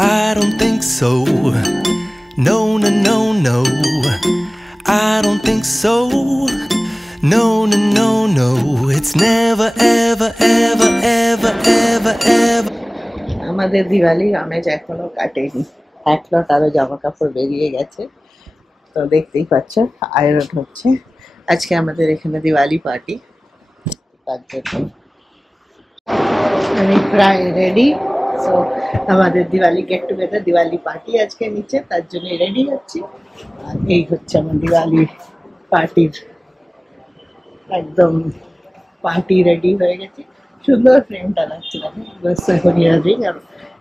I don't think so. No, no, no, no. I don't think so. No, no, no, no. It's never, ever, ever, ever, ever, ever. আমাদের দিওয়ালির আমেজ এখনো কাটেনি, এক লট আরো জামা কাপড় বেরিয়ে গেছে। তো দেখতেই পাচ্ছ আয়রন হচ্ছে। আজকে আমাদের এখানে দিওয়ালি পার্টি, তার জন্য আমি প্রায় রেডি। সো আমাদের Diwali get together, Diwali party আজকে নিচে, তার জন্য রেডি হচ্ছি। আর এই হচ্ছে আমার দিওয়ালি পার্টির একদম পার্টি রেডি হয়ে গেছি। সুন্দর ফ্রেমটা লাগছে, বাস এখন ইয়ারিং আর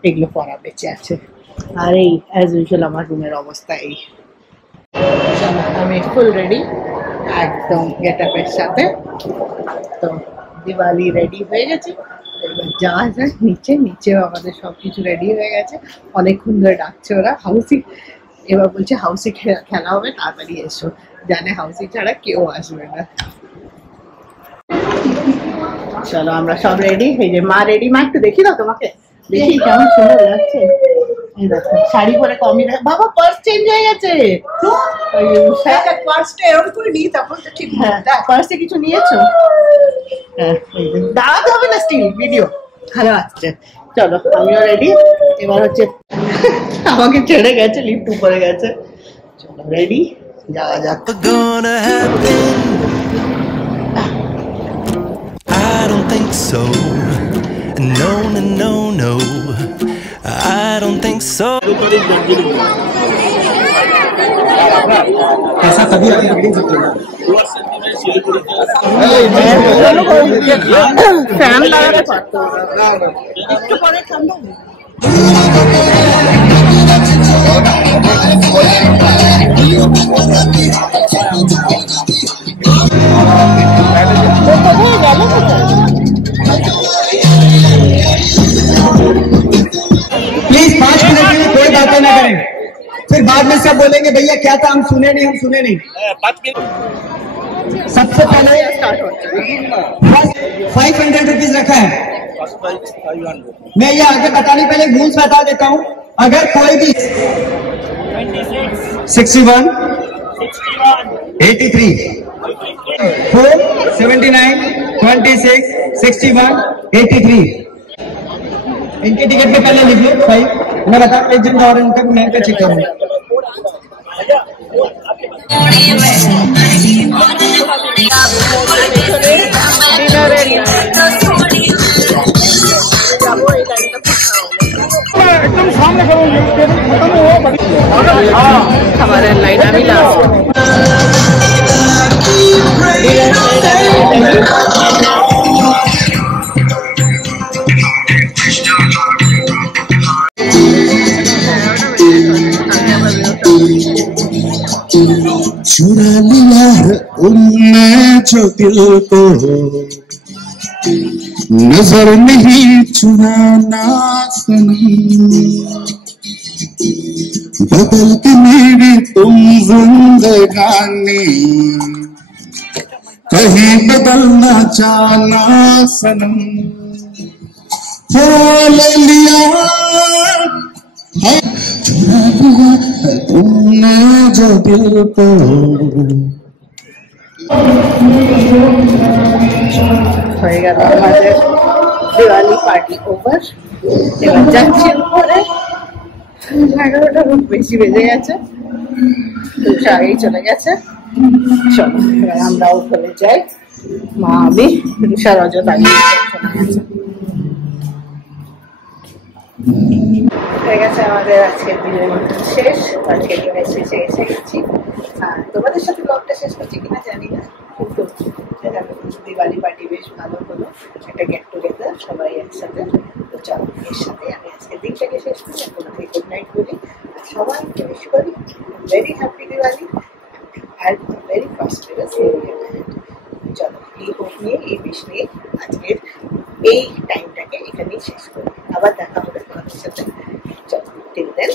এগুলো পরা বেঁচে আছে। আর এই অ্যাজ ইউজুয়াল আমার রুমের অবস্থা এই। আমি ফুল রেডি একদম গেট আপের সাথে। তো দিওয়ালি রেডি হয়ে গেছে, এবার যাওয়া যায় নিচে। নিচেও আমাদের সব কিছু রেডি হয়ে গেছে, অনেকক্ষণ ধরে ডাকছে ওরা। হাউসি এবার বলছে হাউসি খেলা হবে, তাড়াতাড়ি এসো, জানে হাউসি ছাড়া কেউ আসবে না। চলো আমরা সব রেডি। এই যে মা রেডি, মা একটু দেখি দাও তোমাকে, দেখি কেমন সুন্দর লাগছে। এই দেখো শাড়ি পরে কমই, বাবা পার্স চেঞ্জ হয়ে গেছে। পার্সটা এরকম করে নিই, তারপর তো ঠিক। হ্যাঁ পার্সে কিছু নিয়েছো? হ্যাঁ দাঁড়াতে হবে না, স্টিল ভিডিও ভালো আসছে। চলো আমিও রেডি। এবার হচ্ছে আমাকে ছেড়ে গেছে, লিফট উপরে গেছে। চলো রেডি, যাওয়া যাক। I don't think so. No, no, no, no. I don't think so. ऐसा कभी आप नहीं सकते ना। फैन लगाना पड़ता है, इसके परे ठंडा है। प्लीज 5 मिनट के लिए कोई बातें ना करें, फिर बाद में सब बोलेंगे भैया क्या था, हम सुने नहीं, हम सुने नहीं। सबसे पहले 500 रुपीज रखा है। मैं ये आगे बताने पहले रूल्स बता देता हूँ। अगर कोई भी 61 83 4 79 26 61 83 इनके टिकट पे पहले लिख लो भाई। मैं बता एक दिन और इनका मैं पे चेक करूँ। एकदम सामने करूँगी, खत्म हुआ हमारे लाइन अभी लास्ट। चुरा लिया है उनने जो दिल को, नजर नहीं चुराना सनम, बदल के मेरी तुम जिंदगानी, कहीं बदलना चाहना सनम। ले लिया चुरा लिया है तुमने जो दिल को। হয়ে গেল আমাদের দিওয়ালি পার্টি ওভার। এবার যাচ্ছি উপরে, 11টা বেশি বেজে গেছে, আগেই চলে গেছে। চলো এবার আমরা উপরে যাই। মা আমি রুষা রজত আগে চলে গেছে। হয়ে গেছে আমাদের আজকের দিনের মতো শেষ। আজকের দিনের শেষে এসে গেছি। তোমাদের সাথে ব্লগটা শেষ করছি কিনা জানি না, কিন্তু দিওয়ালি পার্টি বেশ ভালো হলো, একটা গেট টুগেদার সবাই একসাথে। তো চলো এর সাথে আমি আজকের দিনটাকে শেষ করি, তোমাকে গুড নাইট বলি, আর সবাইকে উইশ করি very happy Diwali and very prosperous new year. চলো এই হোপ নিয়ে, এই উইশ নিয়ে আজকের এই টাইমটাকে এখানেই শেষ করি। আবার দেখা হবে তোমাদের সাথে। চলো টিল দেন।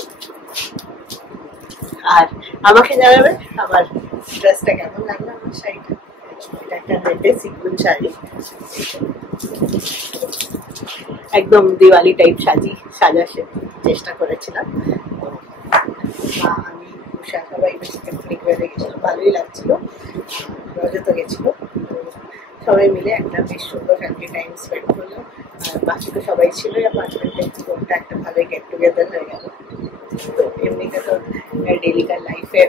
আর আমাকে জানাবে আমার ড্রেসটা কেমন লাগলো, আমার শাড়িটা। এটা একটা নেটে সিকুয়েন্স শাড়ি। একদম দিওয়ালি টাইপ সাজার চেষ্টা করেছিলাম। আমি উষা সবাই বেশ পিকনিক বেড়ে গেছিলো, ভালোই লাগছিল। রজত গেছিল, সবাই মিলে একটা বেশ সুন্দর ফ্যামিলি টাইম স্পেন্ড করলাম। আর বাকি তো সবাই ছিল অ্যাপার্টমেন্টে, ওটা একটা ভালোই গেট টুগেদার হয়ে গেল। তো এমনিতে তো ডেলিকার লাইফে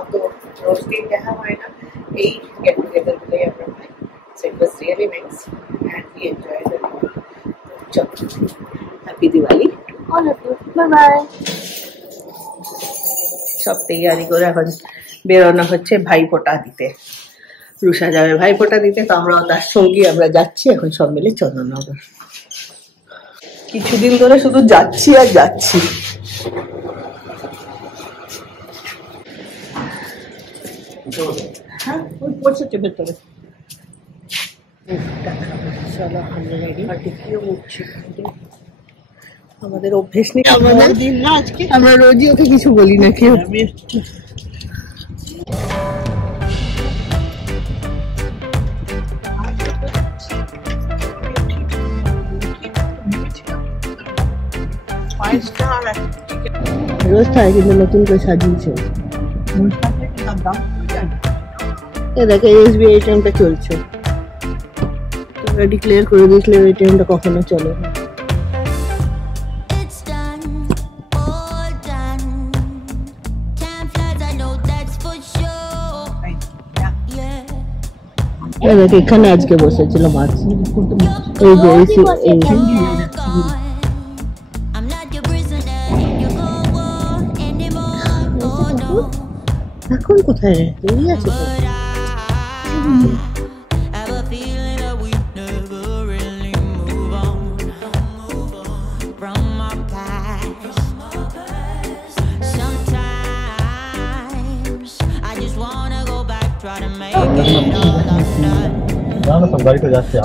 অত রোজ দিন দেখা হয় না, এই গেট টুগেদার গুলোই আমরা পাই। So it was really nice and we enjoyed it. চলো, happy Diwali all of you, bye bye. সব তৈয়ারি করে এখন বেরোনো হচ্ছে ভাইফোঁটা দিতে। রুষা যাবে ভাইফোঁটা দিতে, তো আমরাও তার সঙ্গী আমরা যাচ্ছি এখন সব মিলে চন্দননগর। কিছুদিন ধরে শুধু যাচ্ছি আর যাচ্ছি। হ্যাঁ, ওই পৌঁছেছে ভেতরে। চলো আমরা রেডি, টিকিও উঠছি। আমাদের অভ্যেস নেই, আমরা রোজই ওকে কিছু বলি না কেউ। রোজ থাকে কিন্তু নতুন করে সাজিয়েছে। দেখো SBI ATM-টা চলছে, তোমরা ডিক্লেয়ার করে দিয়েছিলে ATM-টা কখনো চলে না। এখানে আজকে বসেছিল মাছ, এই যে এখন কোথায় রে, বেরিয়ে আছে তো। सब गाड़ी तो जाते हैं।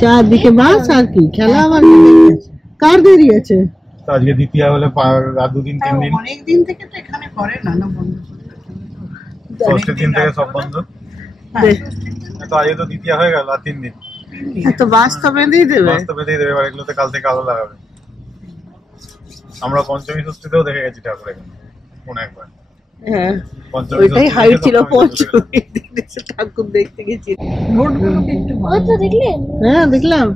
চারদিকে বাস আর কি খেলা, আবার কার দেরি আছে আজকে দ্বিতীয় হলে রাত 2-3 দিন অনেক দিন থেকে তো এখানে করে না, না বন্ধ ষষ্ঠীর দিন থেকে সব বন্ধ। তো আজকে তো দ্বিতীয় হয়ে গেল আর 3 দিন, তো বাস তো বেঁধেই দেবে, বাস তো বেঁধেই দেবে। এবার এগুলোতে কাল থেকে আলো লাগাবে। আমরা পঞ্চমী ষষ্ঠীতেও দেখে গেছি ঠাকুর এখানে কোন একবার। হ্যাঁ, ওইটাই হাইট ছিল পঞ্চমী ঠাকুর দেখতে গেছি। হ্যাঁ দেখলাম,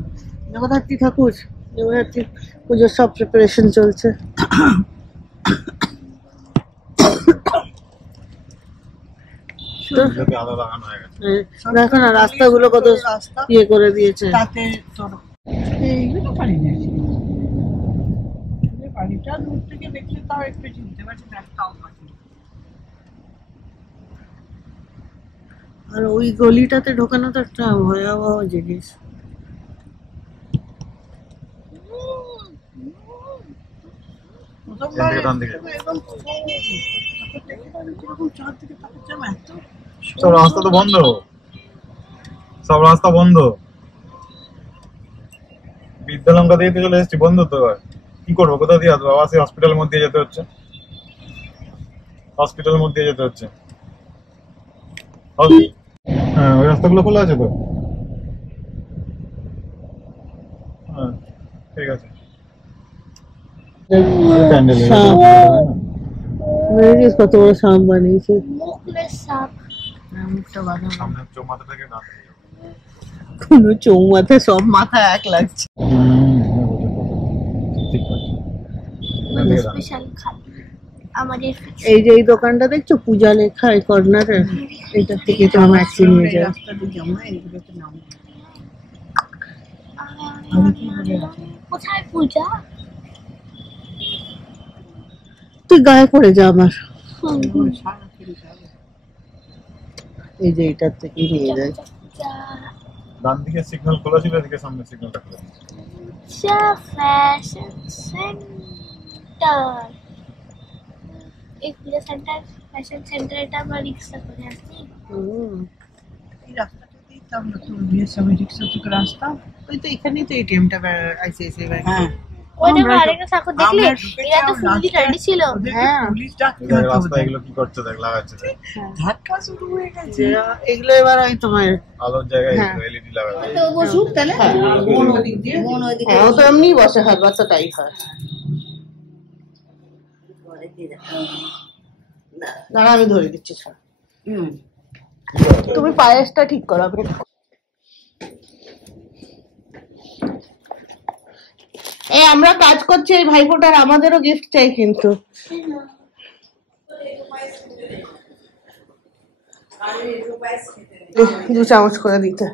জগদ্ধাত্রী ঠাকুর, জগদ্ধাত্রী পুজোর সব প্রিপারেশন চলছে। দেখো না রাস্তাগুলো কত ইয়ে করে দিয়েছে। আর ওই গলিটাতে ঢোকানো তো একটা ভয়াবহ জিনিস। সব রাস্তা তো বন্ধ, সব রাস্তা বন্ধ। বিদ্যালঙ্কা দিয়ে চলে এসেছি, বন্ধ তো। কি করবো, কোথা দিয়ে আসবো? আবার সেই হসপিটালের মধ্যে যেতে হচ্ছে, হসপিটালের মধ্যে যেতে হচ্ছে। হ্যাঁ ওই রাস্তাগুলো খোলা আছে তো। হ্যাঁ ঠিক আছে। প্যান্ডেল কত বড় সাপ বানিয়েছে। মুখলেস সাপ। মুখটা বাঁধা, সামনে চৌমাথাটাকে না কোনো চৌমাথা সব মাথা এক লাগছে। স্পেশাল খাদ্য আমাদের। এই যে এই দোকানটা দেখছো পূজা লেখা, এই কর্নারে, এটা থেকে তো আমার একটু নিয়ে যায়। কোথায় পূজা? তুই গায়ে পড়ে যা আমার। এই যে এটার থেকে নিয়ে যায়। ডান দিকে সিগন্যাল খোলা ছিল, এদিকে সামনে সিগন্যালটা খোলা। Fashion centre. এই পূজা সেন্টার, ফ্যাশন সেন্টার, এটা আমরা রিক্সা করে আসছি। এই রাস্তাটাতেই তো আমরা তো বিয়ের সময় রিক্সা থেকে রাস্তা, ওই তো এখানেই তো এটিএমটা আইসিআইসিআই ব্যাংক। হ্যাঁ ওইটা আরেকটা সাকো দেখলে, এরা তো ফুললি রেডি ছিল। হ্যাঁ রাস্তা এগুলো কি করছে দেখ, লাগাচ্ছে ধাক্কা শুরু হয়ে গেছে এগুলো। এবার ওই তোমার আলোর জায়গায় এলইডি লাগাবে। তো বসুক তাহলে, হ্যাঁ ও তো এমনি বসে, হাত বাচ্চা তাই হয়। দাঁড়া আমি ধরে দিচ্ছি। তুমি পায়েসটা ঠিক করো। এই আমরা কাজ করছি এই ভাইফোঁটার, আমাদেরও গিফট চাই কিন্তু। দু চামচ করে দিতে।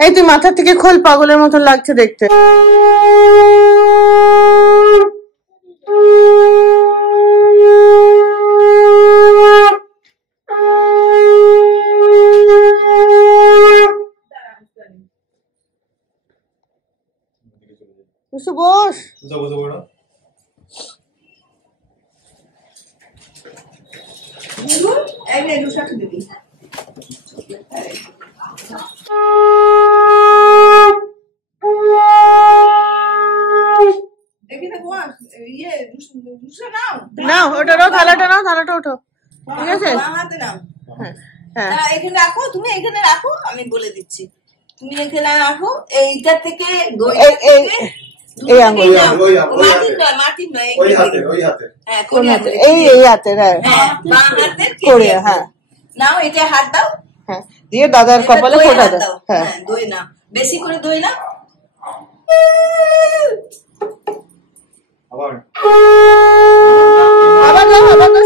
এই তুই মাথা থেকে খোল, পাগলের মতো লাগছে দেখতে। বস নাও, ওটা নাও, থালাটা নাও, থালাটা ওঠো, ঠিক আছে? এখানে রাখো, তুমি এখানে রাখো, আমি বলে দিচ্ছি। তুমি এখানে রাখো, এইটা থেকে এই আঙুল, মাটির নয়, কোন হাতে? এই হাতের, হ্যাঁ বাঁ হাতের করে, হ্যাঁ নাও, এটা হাত দাও, হ্যাঁ দিয়ে দাদার কপালে ফোঁটা দাও। হ্যাঁ দই না, বেশি করে দই না। আবার আবার দাও, আবার দাও,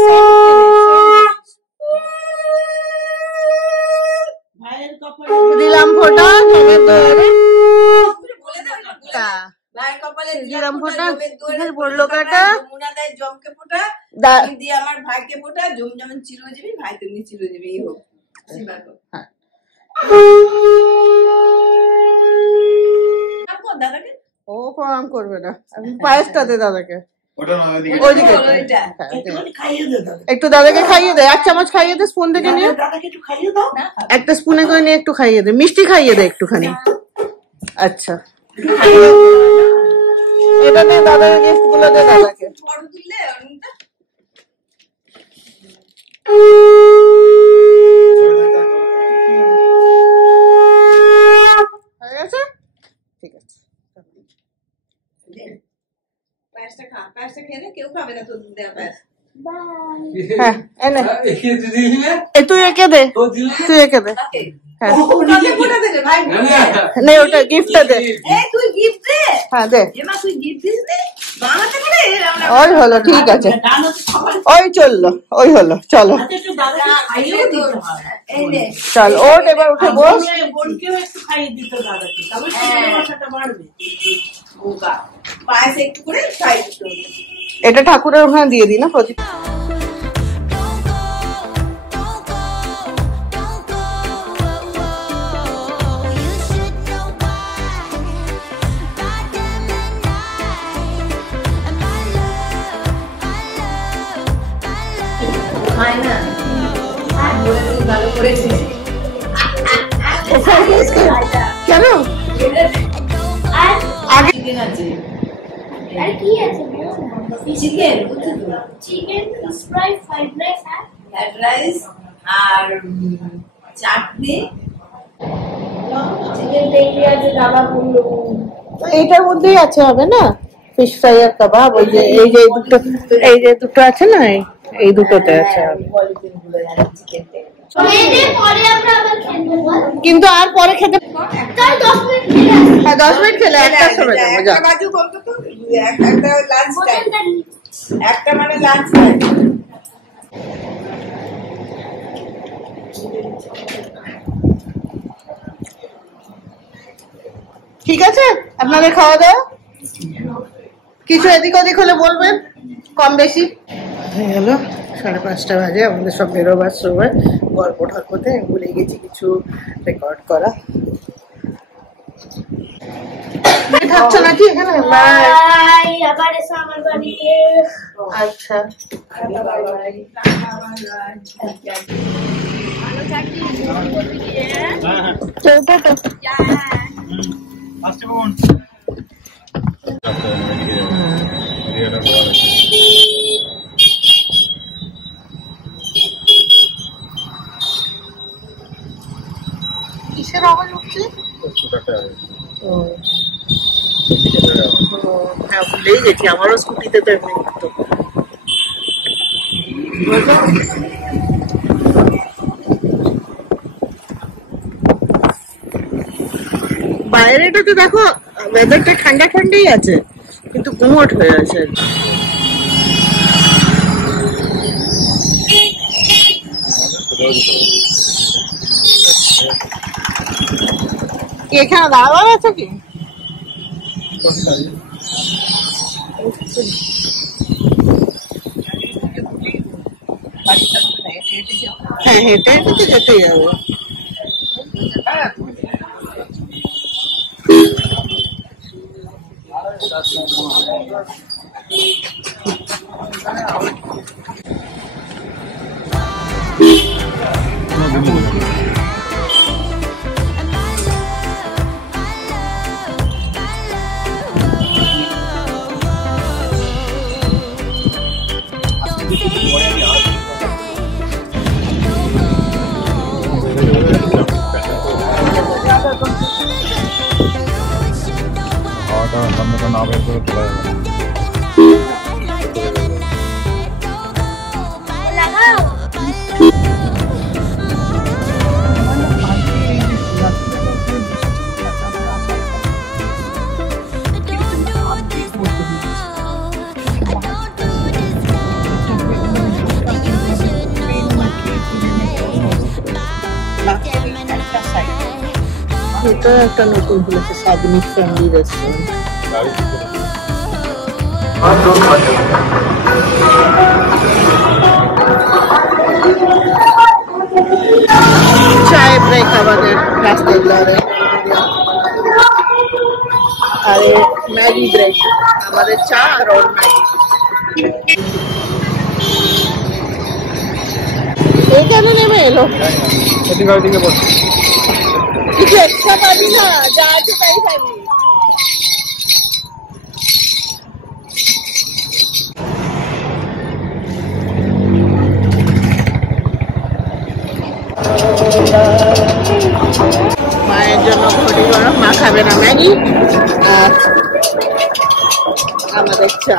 দিলাম ফোঁটা, ভাইয়ের কপালে দিলাম ফোঁটা, বললো কাটা, যমুনা দেয় জমকে ফোঁটা, দিয়ে আমার ভাইকে ফোঁটা, জম যেমন চিরজীবী, ভাই তেমনি চিরজীবী হোক। দাদাকে ও প্রণাম করবে না, আমি পায়েসটা দে দাদাকে, ওইদিকে একটু দাদাকে খাইয়ে দে, এক চামচ খাইয়ে দে, স্পুন থেকে নিয়ে একটা স্পুনে করে নিয়ে একটু খাইয়ে দে, মিষ্টি খাইয়ে দে একটুখানি। আচ্ছা এটা নে, দাদাকে গিফট গুলো দে দাদাকে। হয়ে গেছে, ঠিক আছে। পায়েসটা খা, পায়েসটা খেয়ে নে, কেউ খাবে না তোর দেওয়া পায়েস। হ্যাঁ এনে তুই এঁকে দে, তুই এঁকে দে। হ্যাঁ নে ওটা গিফটটা দে। তুই গিফট দে। হ্যাঁ দে, তুই গিফট দিস দে। বাংলাতে করে ওই হলো, ঠিক আছে, ওই চললো, ওই হলো, চলো চল ওঠ, এবার উঠে বস। পায়েস একটু করে খাই দিতে হবে। এটা ঠাকুরের ওখানে দিয়ে দিই না প্রদীপ। কেন আগে আর কি আছে? Chicken, chicken, fry, fried rice, fried rice, আর চাটনি, চিকেন টেংরি আছে, কাবাব। এইটার মধ্যেই আছে, হবে না? ফিশ ফ্রাই আর কাবাব, ওই যে এই যে দুটো আছে না, এই দুটোতে আছে। কিন্তু আর পরে খেতে 10 মিনিট খেলে একটার সময় যাবো। একটা বাজুক অন্তত, একটা লাঞ্চ টাইম, একটা মানে লাঞ্চ টাইম। ঠিক আছে, আপনাদের খাওয়া দাওয়া কিছু এদিক ওদিক হলে বলবেন, কম বেশি। হয়ে গেল 5:30 বাজে, আমাদের সব বেরোবার সময়। গল্প ঠাকুরতে ভুলে গেছি কিছু রেকর্ড করা। থাকছো নাকি এখানে? আবার এসো আমার বাড়িতে। আচ্ছা, কিসের আওয়াজ উঠছে? হ্যাঁ, ভুলেই গেছি, আমারও স্কুটিতে তো এমনি হতো। বাইরেটাতে দেখো ওয়েদারটা ঠান্ডা ঠান্ডাই আছে, কিন্তু গুমোট হয়ে আছে। এখানে দাঁড়াবার আছে কি? হ্যাঁ, হেঁটে হেঁটে তো যেতেই হবে। সামনে না বের করে চলে যাবে। এটা একটা নতুন খুলেছে সাবনি ফ্যামিলি রেস্টুরেন্ট। চায় ব্রেক আমাদের রাস্তার ধারে, আর ম্যাগি ব্রেক আমাদের, চা আর ওর ম্যাগি। এই কেন নেমে এলো? দিকে বসে কিছু এক্সট্রা পাবি না, যা আছে তাই পাবি। মায়ের জন্য ঘড়ি গরম, মা খাবে না ম্যাগি, আর আমাদের চা।